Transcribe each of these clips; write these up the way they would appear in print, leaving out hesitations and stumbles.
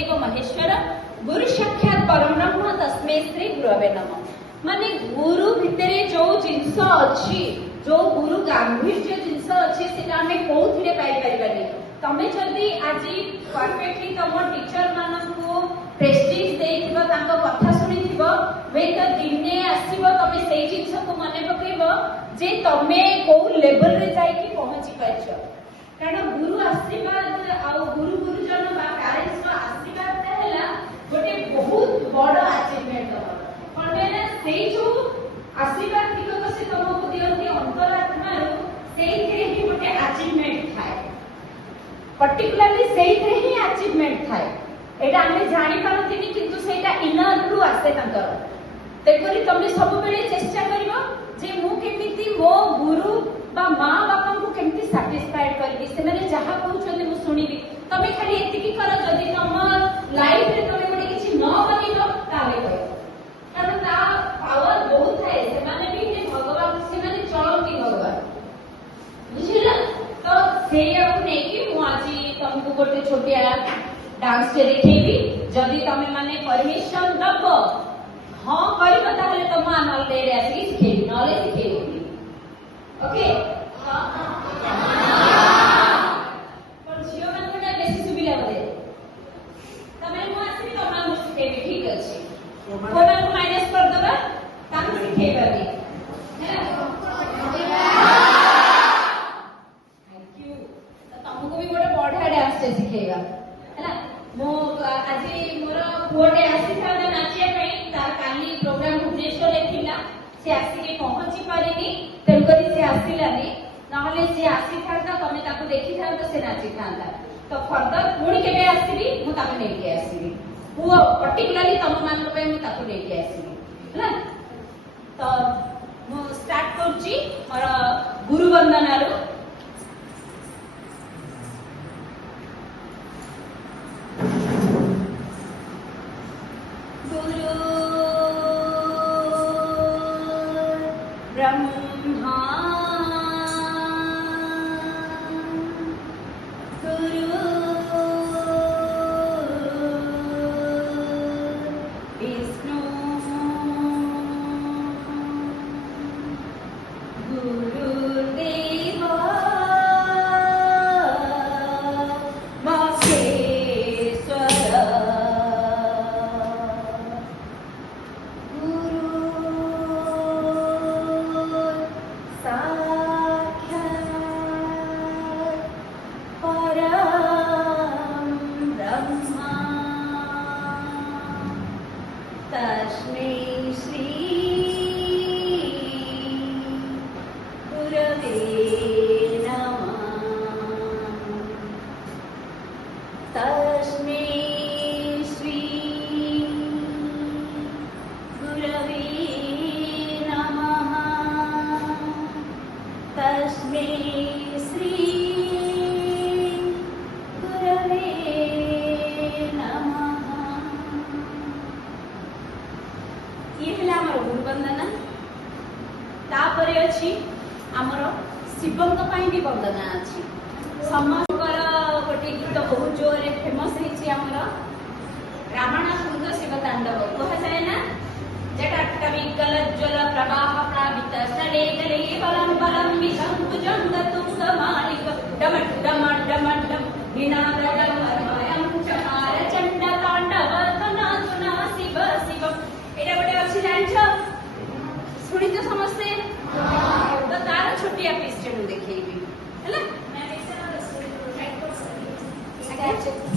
गुरुदेव महेश्वर गुरु साक्षात परम ब्रह्म तस्मै श्री गुरवे नमः। माने गुरु भितर जो जिनस अच्छी जो गुरु गांभीर्य जिनस अच्छी सेटा हमें कोथिरे पाई परिबानी। तमे जदी आज परफेक्टली तम टीचर मानकु प्रेस्टीज देइथिबो तांको कथा सुनिथिबो वे तो दिने आसीबो तमे सेही जिनस को मने पकेबो जे तमे को लेवल रे जाई कि पहुंची पाइछो। कारण गुरु आशीर्वाद आ गुरु गुरुजन बा पेरेंट्स का आशीर्वाद हैला गोटे बहुत बड़ अचीवमेंट कोन बेना सेही जो आशीर्वाद टिकक से तुमको दियंती अंतरात्मा रो सेही थे ही गोटे अचीवमेंट थाए पर्टिकुलरली सेही थे ही अचीवमेंट थाए एटा हमें जानि पारतिनी किंतु सेटा इनर रु आसे तंतर तेकरी तमे सब बेले चेष्टा करिवो जे मु केमिति मो गुरु बा मां बापा को केमिति सैटिस्फाइड करबी से माने जहा कहउछन मु सुनिबी तमे खाली एतिकी कर जदी तम लाइफ रे तमे गोटे किछि न बनिलो ताले कय कारण ता पावर बहुत है से माने भी जे भगवान से माने चलती भगवान बुझिला तो से अब नै कि मु आजि तुमको गोटे छोटिया डांस के देखेबी जदी तमे माने परमिशन दबो हां करबो ताले तम आनल दे रे आसी सिखेबी नले सिखेबी ओके पर झियो मन कोटा बेसी सुबिला बोले तमे मु आसी तमा मु सिखेबी ठीक अछि कोना को माइनस कर दबा ताम सिखेबा दी थैंक यू तमको भी गोटे बढ़िया डांस से सिखेबा हैला मो आज मोर पुओटे आसी था नाचिया पई तार काली प्रोग्राम भुवनेश्वर रे थिला से आसी के पहुंची पारेनी तेलकरी से आसिलानी नहले से आसी थांता तमे ताको देखि थांता से नाची थांता तो फर्दर पुणी केबे आसीबी मु ताको नेकी आसीबी वो पर्टिकुलरली तम मान पे मु ताको नेकी आसीबी हैला तो मु स्टार्ट करची और गुरु वंदना रो ब्रह्मा गुरु विष्णु गुरुदेव महेश्वर तस्मै श्री गुरवे नमः। तस्मै श्री गुरवे नमः। तस्मै श्री गुरवे नमः। ये हला हमर गुरु वंदना तापरे अछि हमर शिवंक पई भी वंदना अछि समकर गोटे गीत बहुत जोरे फेमस हिछि हमर रावणासुर शिव तांडव कह जाय ना जटा कवि गलज्जल प्रवाह प्रावित सले गले बलम बलम विशंकुजं तुंग मालिक डम डम डम डम विनादम मयं चकार चंड तांडव तना सुना शिव शिव एटा गोटे अछि जानछो सुनि तो समस्ते तो तार छोटिया पीस चलू देखेबी हैला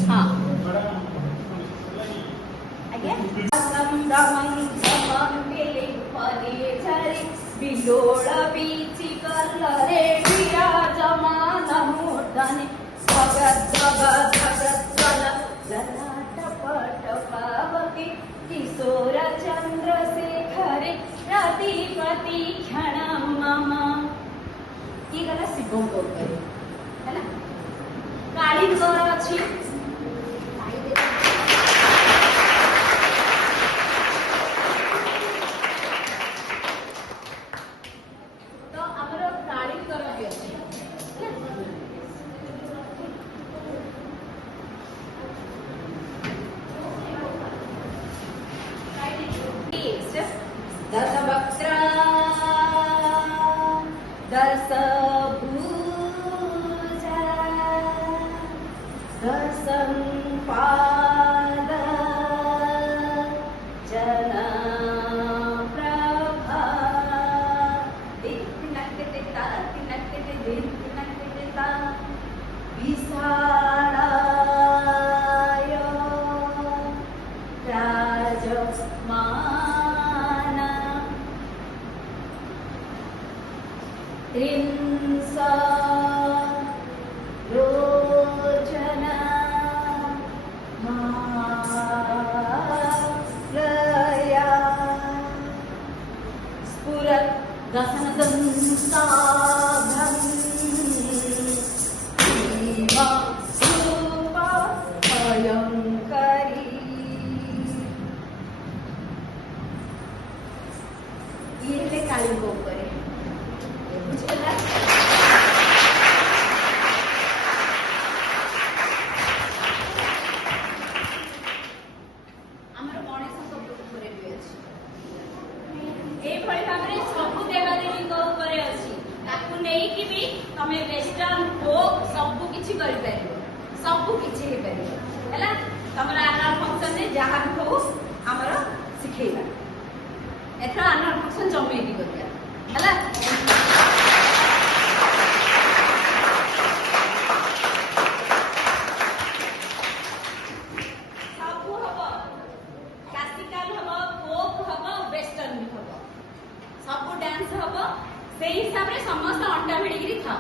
हां आगे दमन दमन बेले परे झरे बिलोड़ा बीची कलरे बिया जमान मोदने भगत भगत भगत चला ललाट पट पावके किशोर चंद्रशेखरे रतिपति क्षण मम ये गला शिव को है ना काली गौर अछि तो हमरो काली गौर भी अछि दश वक्त्रा दश भुजा दशम पाद जना प्रभा विशालाय राजमाना त्रिंसा रोचना मालया स्फुरत् दशनदंसाभं भीमा रूपा भयंकरी ये काली गोपरे ଆମର ଗଣେଶ ଉପରେ ବି ଅଛି ଏଇଭଳି ଭାବରେ ସବୁ ଦେବାଦେବୀଙ୍କ ଉପରେ ଅଛି ତାକୁ ନେଇକି ବି ତମେ ୱେଷ୍ଟର୍ନ ଫୋକ୍ ସବୁ କିଛି କରିପାରିବ ସବୁ କିଛି ହେଇପାରିବ ହେଲା ତମର ଆନୁଆଲ ଫଙ୍କସନରେ ଯାହା ବି ହଉ ଆମର ଶିଖେଇବା ଏଥର ଆନୁଆଲ ଫଙ୍କସନ ଜମେଇକି କରିବା ହେଲା ସେଇ ହିସାବରେ ସମସ୍ତେ ଅଣ୍ଟା ଭିଡ଼ିକିରି ଥାଅ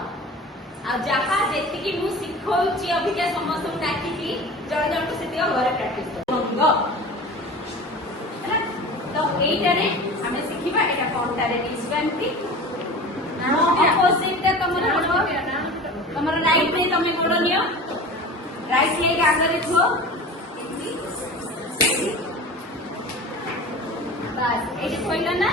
ଆଉ ଯାହା ଯେତିକି ମୁଁ ଶିଖଉଛି ଅଭିକା ସମସ୍ତଙ୍କୁ ଡାକିକି ଜଣେ ଜଣଙ୍କୁ ସେତିକି ଘରେ ପ୍ରାକ୍ଟିସ କରିବ ହେଲା ତ ଏଇଟାରେ ଆମେ ଶିଖିବା ଏଇଟା କଣ୍ଟାରେ ନେଇଯିବା ଏମିତି ଅପୋଜିଟଟା ତମର ରାଇଟରେ ତମେ ଗୋଡ଼ ନିଅ ରାଇଟ ଲେଗ ଆଗରେ ଥିବ ବାସ୍ ଏଇଠି ଥୋଇଲ ନା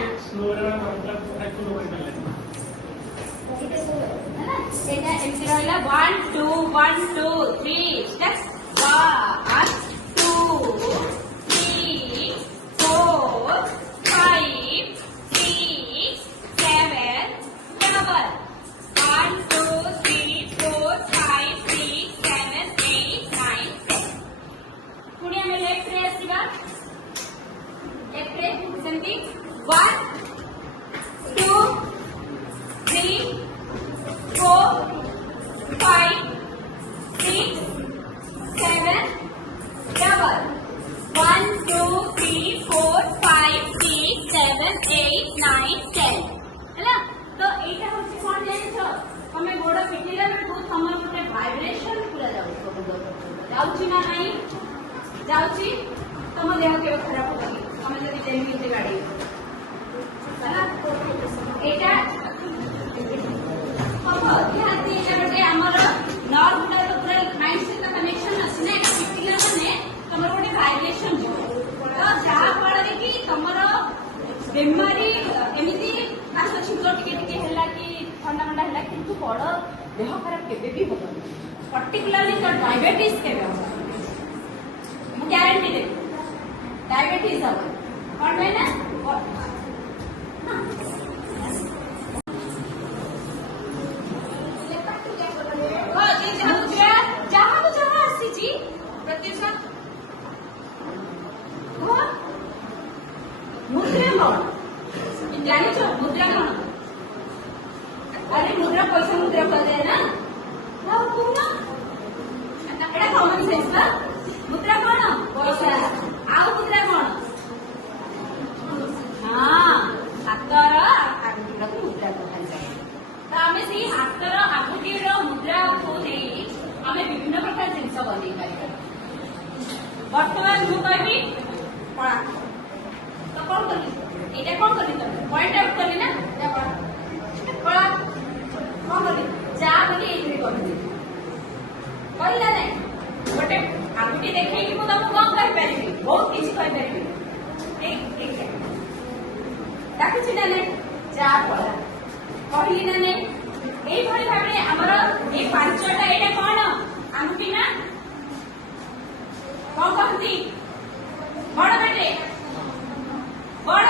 এটা এমসি রইলা 1 2 1 2 3 স্টেপস 1 2 3 4 5 6 7 double 1 2 3 4 5 6 7 8 9 10 पुणी हमें लेफ्ट रे आसीबा लेफ्ट रे सेमती 1 2 3 4 5 6 7 double 1 2 3 4 5 6 7 8 9 10 ହେଲା ତ ଏଇଟା ହଉଛି କଣ ଜାଣିଛ ତମେ ଗୋଡ ପିଟିଲା ବେଳକୁ ତମର ଗୋଟେ ଭାଇବ୍ରେସନ ପୁରା ଯାଉଛି ନା ନାହିଁ ଯାଉଛି ତମ ଦେହ କେବେ ଖରାପ ହବନି ତମେ ଯଦି ଯେମିତି ଗାଡି ହେଲା ଏଇଟା ନିହାତି ଏଇଟା ଗୋଟେ ଆମର ନର୍ଭ ଗୁଡାକ ପୁରା ମାଇଣ୍ଡ ସହିତ କନେକ୍ସନ ଅଛି ନା ଏଇଟା ପିଟିଲା ମାନେ ତମର ଗୋଟେ ଭାଇବ୍ରେସନ ଯିବ ତ ଯାହା ଫଳରେ କି ତମର ବେମାରୀ ଏମିତି କାଶ ଛିଙ୍କ ଟିକେ ଟିକେ ହେଲା କି ଥଣ୍ଡା ଫଣ୍ଡା ହେଲା କିନ୍ତୁ ବଡ ଦେହ ଖରାପ କେବେ ବି ହବନି ପର୍ଟିକୁଲାରଲି ତ ଡାଇବେଟିସ୍ କେବେ ହବନି ମୁଁ ଗ୍ୟାରେଣ୍ଟି ଦେବି ଡାଇବେଟିସ୍ ହବନି କଣ ପାଇଁ ନା मुद्रा कौन जानी मुद्रा कौन अरे मुद्रा पैसा मुद्रा कर दे ना एटा कॉमन सेंस ना मुद्रा कौन पैसा आउ मुद्रा कौन हाँ हातर आगुटी को मुद्रा कहां तो आमे से हातर आगुटी रो मुद्रा को नहीं आमे विभिन्न प्रकार जिंस बनै पारिबा वर्तमान मु कहबी पळा तो कौन करली एटा कौन करली तो पॉइंट आउट करली ना जा पळा कौन करली जा बोली एथि करली कहला नहीं गोटे आगुटी देखै कि मु तुमको कौन कर पारिबी बहुत किछि कहि पारिबी ठीक ठीक है डाकुछि ना नहीं जा पळा कहली ना नहीं एई भली भाबरे हमर ए पांचटा एटा कोन आगुटी ना कौन कहती बड़ बेटे बड़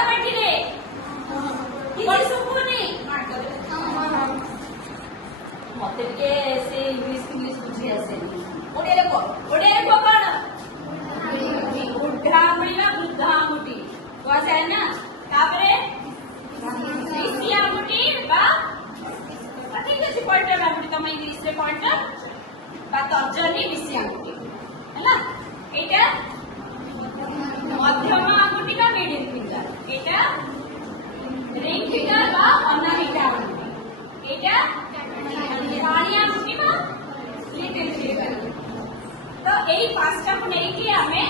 पांचटा को नहीं कि हमें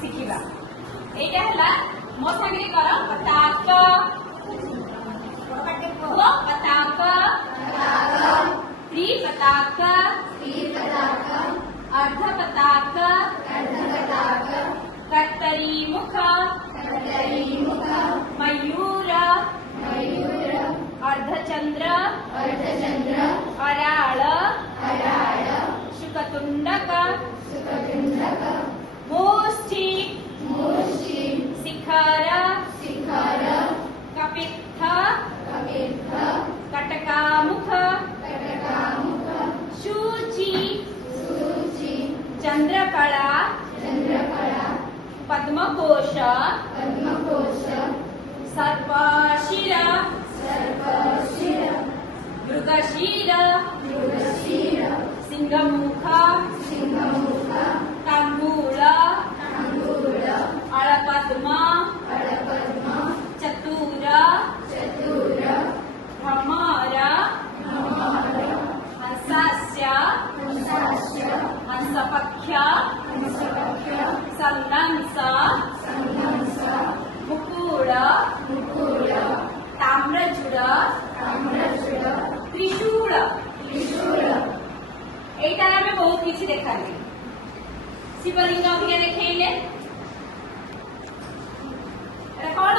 शिखिबा एटा हला मो संगे कर पताक पताक त्रिपताक अर्ध पताक कर्तरी मुख मयूर अर्धचंद्र अराळ शुकतुंडक मुष्टि शिखर कपित्थ कटकामुख शूचि चंद्रकला पद्मकोश सर्पशिर मृगशीर सिंहमुख तांबूल अळपद्म चतुर भ्रमर हंसास्य हंसपक्ष संदंस मुकुड़ ताम्रचूड़ त्रिशूल एटार आमे बहुत किछि देखाली शिवलिंग अभिज्ञा देखेइले এটা কোন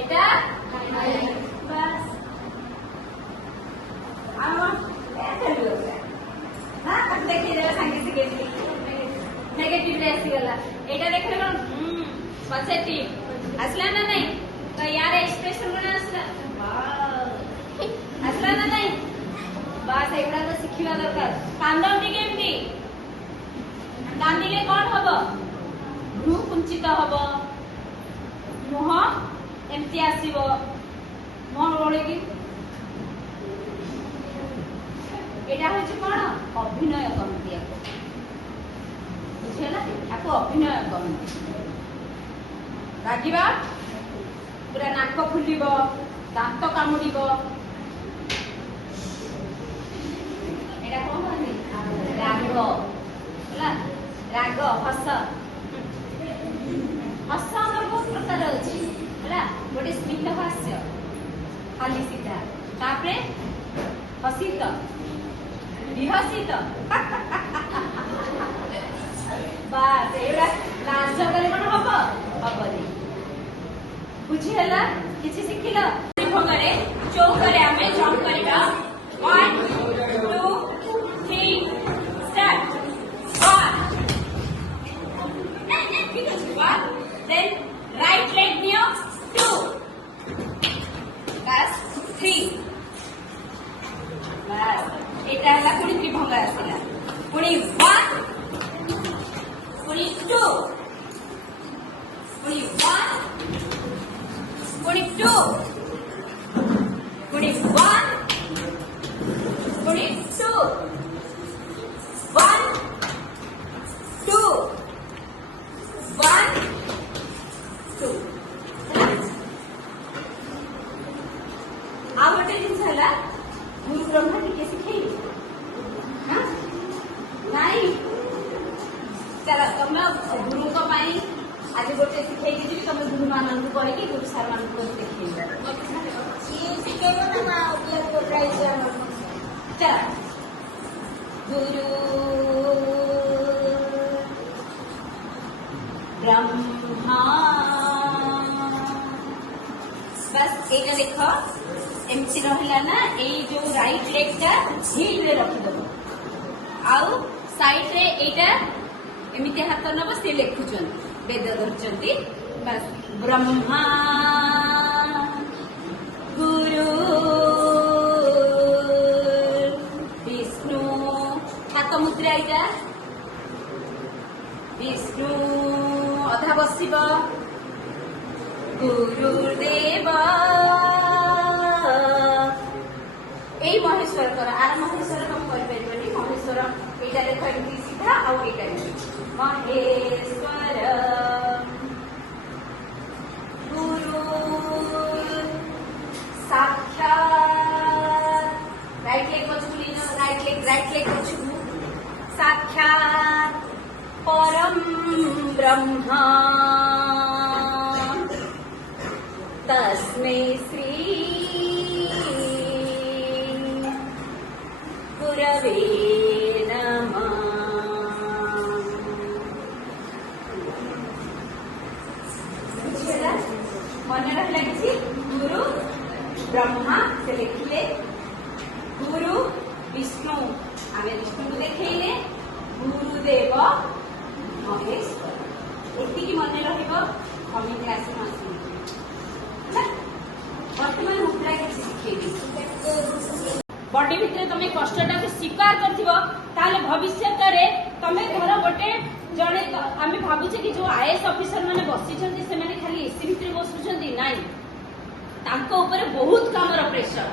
এটা বাস আমার দেখালো না দেখি দেলা সাঙ্গে সিগে नेगेटिव रे आसी गला एटा देखले कोन पॉजिटिव असला ना नाही तो यार एक्सप्रेशन कोन असला असला ना नाही बास एवढा तो शिखिवा दरकार कांदवनी केमती कांदिले कोन हबो भ्रू कुंचित हबो मुह एमती आसीबो मन रोळेगी एटा होची कोन अभिनय करती बुझेला आपको अभिनय करती रागिबा पूरा नाक फुलिबो दांत कामुडिबो एटा कोन होनी राग होला राग हस हस हमर बहुत प्रकार अछि होला गोटे स्मित हास्य खाली सीधा तापरे हसित विहसित बास एवढा लाज करे कोन हबो हबनी बुझी हला किछि सिखिल भंगरे चौकरे आमे जंप करबा 1 2 3 start 1 then right leg near 2 bas 3 bas eta हला पुणी त्रिभंग आसिला पुणी 1 पुणी 2 पुणी 1 पुणी 2 पुणी 1 पुणी 2 1 2 1 2 आ गोटे जिन हला गुरु ब्रह्मा टिके सिखै हां नाही चला तुम गुरु को पाई आज गोटे सिखै कि तुम गुरु मानन को कहि कि गुरु सर मान को देखै ये सिखेबो ना ये को ट्राई कर चला गुरु ब्रह्मा बस एटा देखो एमसी रहला ना ए जो राइट लेग टा हिल रे रखि दबो आउ साइड रे एटा एमिति हाथ नब से लेखुचन वेद धरचंती बस ब्रह्मा गुरु विष्णु हाथ मुद्रा एटा विष्णु अधा बसिब गुरुदेव এই মহেশ্বর কর আর মহেশ্বর কম কই পারিবনি মহেশ্বর এইটা দেখো এমনি সিধা আর এইটা মহেশ্বর গুরু সাক্ষাৎ রাইট লেগ পছুলি না রাইট লেগ পছু সাক্ষাৎ साक्षात् परम ब्रह्मा तस्मै श्री गुरवे नमः। मन रहा किसी गुरु ब्रह्मा से लिखिले गुरु विष्णु आम विष्णु को देखले गुरुदेव महेश्वर एति मन रही क्लास बर्तमान मुझे किसी शिखेबी बॉडी भितर तुम कष्टा को स्वीकार कर भविष्य तुम धर गोटे जड़े आम भावुचे कि जो आईएएस ऑफिसर मैंने बसी से खाली एसी भितर बसुंट ना बहुत काम प्रेसर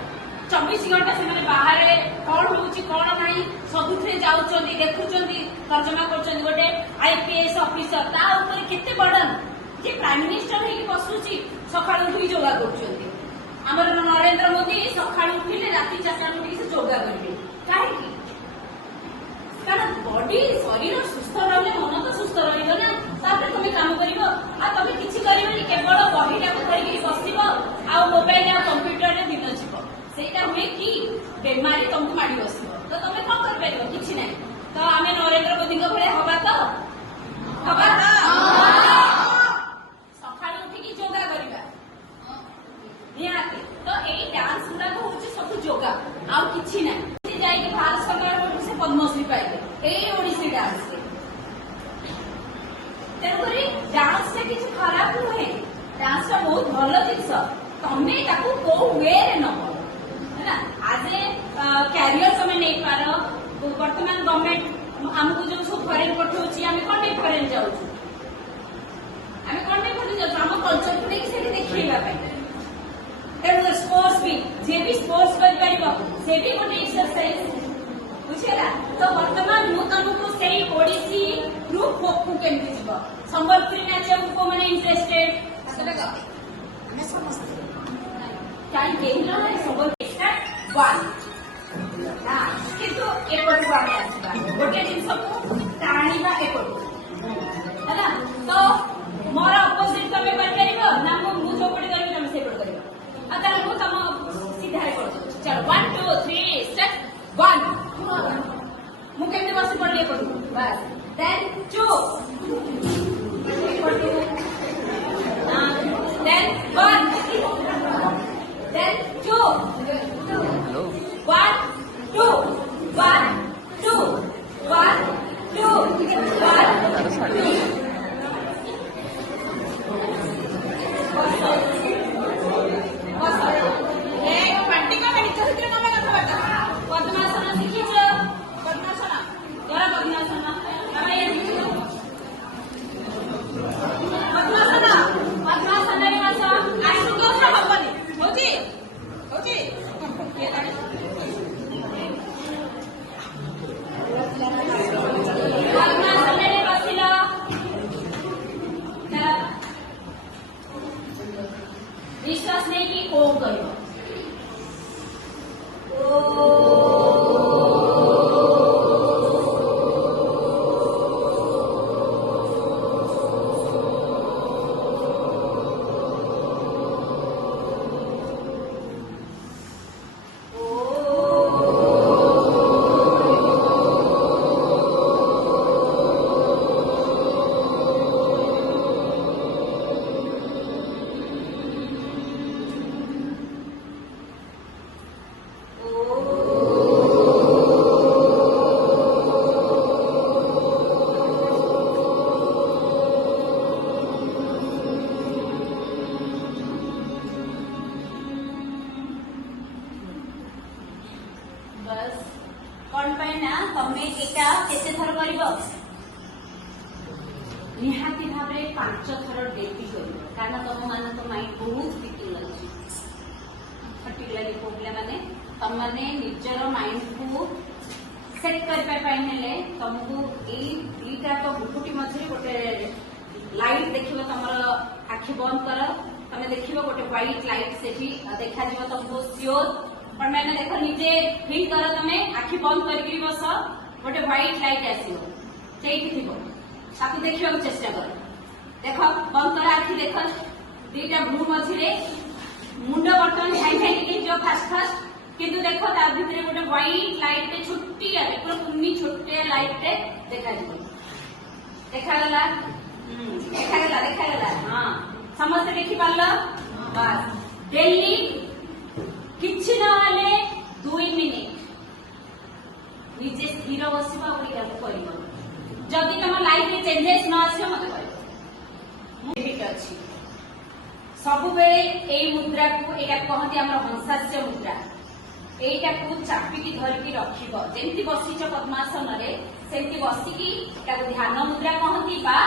24 घंटा से बाहर कौन होची कौन नहीं सबुथे जाउचंदी देखुचंदी तर्जमा करचंदी गोटे आईपीएस ऑफिसर ता ऊपर केते बर्डन जे प्राइम मिनिस्टर हे बसुची सकाळ उठी योगा करचंदी हमर नरेंद्र मोदी सकाळ उठिले राति 4टा उठी से योगा करबे काहे की कारण बॉडी शरीर सुस्थ रहले मन तो सुस्थ रहइबो ना तापर तुम काम करिवो आ तुम किछि करिवोनी केवल बहिटा को धरि बसिबो आ मोबाइल या कंप्यूटर रे दिन छिबो सेटा हुए कि बेमारी तुमको माड़ी बसिबो तो तुम कौन कर पारिबो किछि नै तो आमे नरेंद्र मोदी को भले हवा तो सकाळ उठी की योगा करिबा निहाती तो एई डांस गुडा को होची सब योगा आ किछि नै जाई के भारत सरकार से पद्मश्री पाइले एई ओडिसी डांस रे तेणुकरी डांस से किसी खराब नुहे डांस का बहुत भल जिनस तमें ताकू को वे रे नब है आज ए कैरियर तुम नहीं पार वर्तमान गवर्नमेंट हमको जो सब फरेन पठाउछि आमे कोन नहीं फरेन जाउछु आमे कोन नहीं फरेन जाउछु हम कल्चर को नहीं से देखैबा पाई तेणु स्पोर्ट्स भी जे भी स्पोर्ट्स कर परिबो से भी गोटे एक्सरसाइज बुझेला तो वर्तमान मु तुमको सेही ओडिसी ग्रुप को केमती जीव संबलपुरी नाच को माने इंटरेस्टेड असले ग हमें समस्त काई केहिला है संबलपुरी स्टार्ट 1 हां किंतु एपट आमे आसीबा गोटे दिन सब टाणीबा एपट हैला तो मोर अपोजिट तमे कर परिबो ना मु जो पड़ी करबी तमे से पड़ करिबो अगर मु तम सीधा रे कर दो चलो 1 2 3 स्टार्ट 1 मु केमते बस पड़ले पड़ू बस then 2 then 1 then 2 1 2 1 2 1 2 विश्वास नहीं कि ओम करियो बस कौन पाए ना तमें एटा केते थर करिवो निहाती भाबरे 5 थर डेली करिवो कारण तुम मान तो माइंड बहुत फिटिंग अछि पर्टिकुलरली प्रॉब्लम माने तुम माने निजर माइंड को सेट कर पाए हेले तुमको एई दीटा तो बुकुटी मझरे गोटे लाइट देखिबो तमरो आखि बंद कर तमे देखिबो गोटे व्हाइट लाइट सेठी देखा जिवो तुमको श्योर मैंने देखो निजे फील कर तमें आखि बंद करके बस गोटे व्हाइट लाइट आसो ସେଇଠି ଥିବ ତାକୁ ଦେଖିବାକୁ ଚେଷ୍ଟା କର ଦେଖ ବନ୍ଦ କର ଆଖି ଦେଖ ଦୁଇଟା ବ୍ଲୁ ମଝିରେ ମୁଣ୍ଡ ବର୍ତ୍ତମାନ ଘାଇ ଘାଇ ଟିକେ ଯିବ ଫାଷ୍ଟ ଫାଷ୍ଟ କିନ୍ତୁ ଦେଖ ତା ଭିତରେ ଗୋଟେ ହ୍ୱାଇଟ୍ ଲାଇଟ୍ ଟେ ଛୋଟିଆ ପୁରା କୁନି ଛୋଟିଆ ଲାଇଟ୍ ଟେ ଦେଖାଯିବ ଦେଖାଗଲା ଦେଖାଗଲା ଦେଖାଗଲା ହଁ ସମସ୍ତେ ଦେଖିପାରିଲ ବାସ୍ ଡେଲି କିଛି ନହେଲେ 2 ମିନିଟ୍ ନିଜେ ସ୍ଥିର ବସିବ ଆଉ ଏଇଟାକୁ କରିବ ଯଦି ତମ ଲାଇଫରେ ଚେଞ୍ଜେସ୍ ନ ଆସିବ ମତେ କହିବ ମୁଁ ଠିକ ଅଛି ସବୁବେଳେ ଏଇ ମୁଦ୍ରାକୁ ଏଇଟା କହନ୍ତି ଆମର ହଂସାସ୍ୟ ମୁଦ୍ରା ଏଇଟାକୁ ଚାପିକି ଧରିକି ରଖିବ ଯେମିତି ବସିଛ ପଦ୍ମାସନରେ ସେମିତି ବସିକି ଏଟାକୁ ଧ୍ୟାନ ମୁଦ୍ରା କହନ୍ତି ବା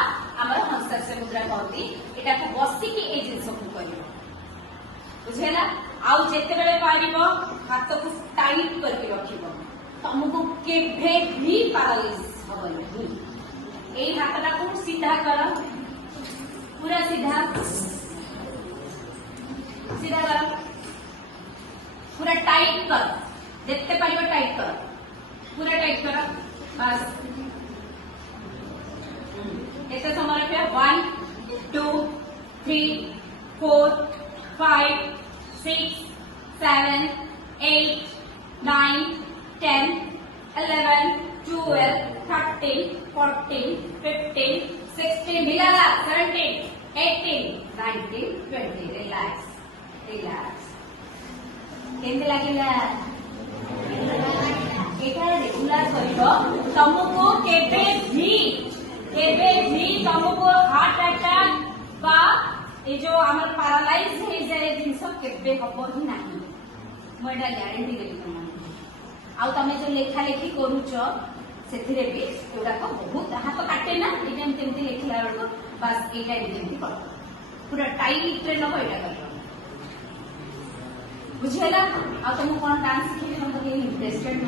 ଆମର ହଂସାସ୍ୟ ମୁଦ୍ରା କହନ୍ତି ଏଟାକୁ ବସିକି ଏଇ ଜିନିଷକୁ କରିବ ବୁଝିହେଲା ଆଉ ଯେତେବେଳେ ପାରିବ ହାତକୁ ଟାଇଟ୍ କରିକି ରଖିବ ତମକୁ କେବେ ବି ପାରାଲିସ୍ ହବନି ଏଇ ହାତଟାକୁ ସିଧା କର पूरा सीधा सीधा करो पूरा टाइट कर देखते पारिबो टाइट कर पूरा टाइट करो बस ऐसे समय रखिए 1 2 3 4 5 6 7 8 9 10 11 12 13 14 15 16 मिला 17 18 19 20 रिलैक्स रिलैक्स केंद्र लागिला एटा रेगुलर करिवो तुमको केबे भी तुमको हार्ट अटैक बा ए जो हमर पैरालाइज हे जाय जिंस केबे हबो ही नाही मोटा ग्यारंटी देली तुम आ तमे जो लेखा लेखी करूछ ସେଥିରେ ବି ଏଗୁଡାକ ବହୁତ ହାତ କାଟେ ନା ଏଇଟା ଏମିତି ଏମିତି ଲେଖିଲା ବେଳକୁ ବାସ୍ ଏଇଟା ଏମିତି ଏମିତି କର ପୁରା ଟାଇଟ୍ରେ ନବ ଏଇଟା କରିବ ବୁଝିହେଲା ଆଉ ତମକୁ କଣ ଡାନ୍ସ ଶିଖେଇବି ତମକୁ ଇଣ୍ଟରେଷ୍ଟେଡ